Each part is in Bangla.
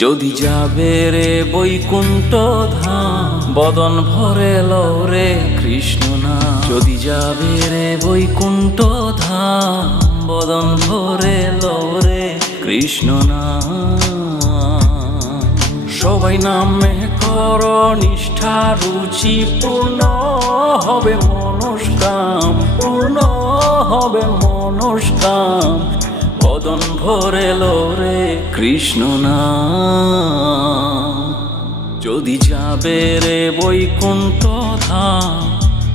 যদি যাবে রে বৈকুণ্ঠ ধাম, বদন ভরে লরে কৃষ্ণ নাম। যদি যাবে রে বৈকুণ্ঠ ধাম, বদন ভরে লরে কৃষ্ণ নাম। সবাই নামে কর নিষ্ঠা রুচি, পূর্ণ হবে মনস্কাম, পূর্ণ হবে মনস্কাম। বদন ভরে লরে কৃষ্ণ নাম। যদি যাবে রে বৈকুণ্ঠ ধাম,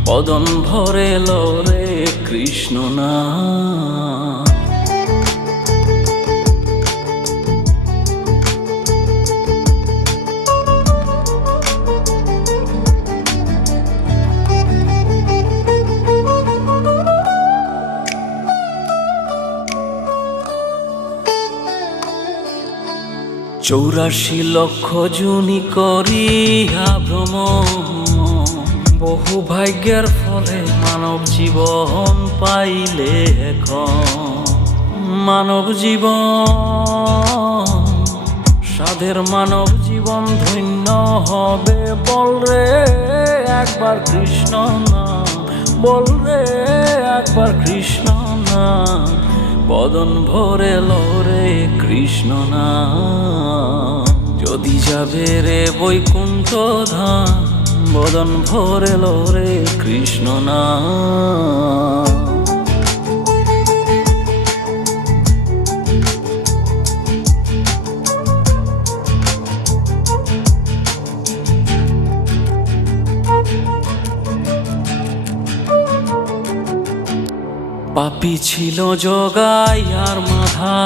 বদন ভরে লরে কৃষ্ণ নাম। চৌরাশি লক্ষ জুনি করিয়া ভ্রমণ, বহু ভাগ্যের ফলে মানব জীবন পাইলে এখন। মানব জীবন সাধের মানব জীবন ধন্য হবে, বল রে একবার কৃষ্ণ নাম, বল রে একবার কৃষ্ণ নাম। বদন ভরে লরে কৃষ্ণ নাম। যদি যাবে রে বৈকুণ্ঠ ধাম, বদন ভরে লরে কৃষ্ণ নাম। পাপী ছিল জগাই আর মাধা,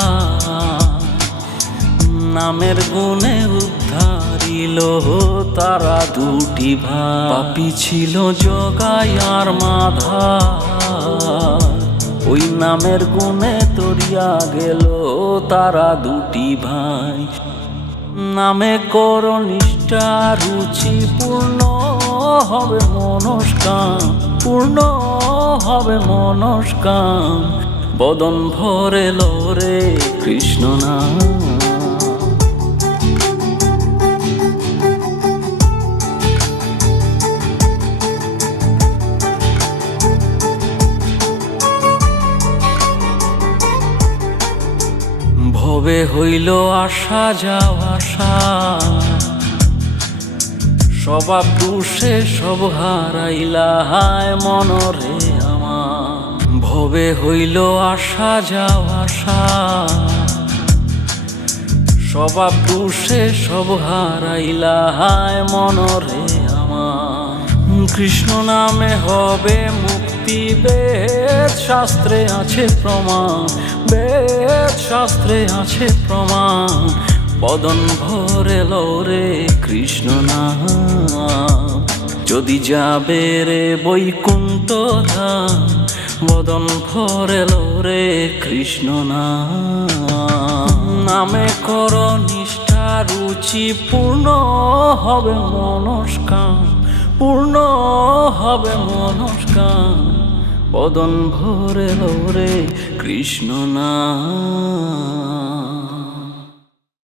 নামের গুণে উদ্ধারিল তারা দুটি ভাই। পাপী ছিল জগাই আর মাধা, ওই নামের গুণে তরিয়া গেল তারা দুটি ভাই। নামে কর নিষ্ঠা রুচি, পূর্ণ হবে মনস্কাম, পূর্ণ হবে মনস্কাম। বদন ভরে লরে কৃষ্ণ নাম। ভবে হইল আসা যাওয়া আশা, স্বভাব দোষে সব হারাইলায় মনরে আমার। ভবে হইল আসা যাওয়া আশা, স্বভাব দোষে সব হারাইলায় মনরে আমার। কৃষ্ণ নামে হবে মুক্তি, বেদ শাস্ত্রে আছে প্রমাণ, বেদ শাস্ত্রে আছে প্রমাণ। বদন ভরে লরে কৃষ্ণ নাম। যদি যাবে রে বৈকুণ্ঠ ধাম, বদন ভরে লরে কৃষ্ণ নাম। নামে কর নিষ্ঠা রুচি, পূর্ণ হবে মনস্কাম, পূর্ণ হবে মনস্কাম। বদন ভরে লরে কৃষ্ণ নাম।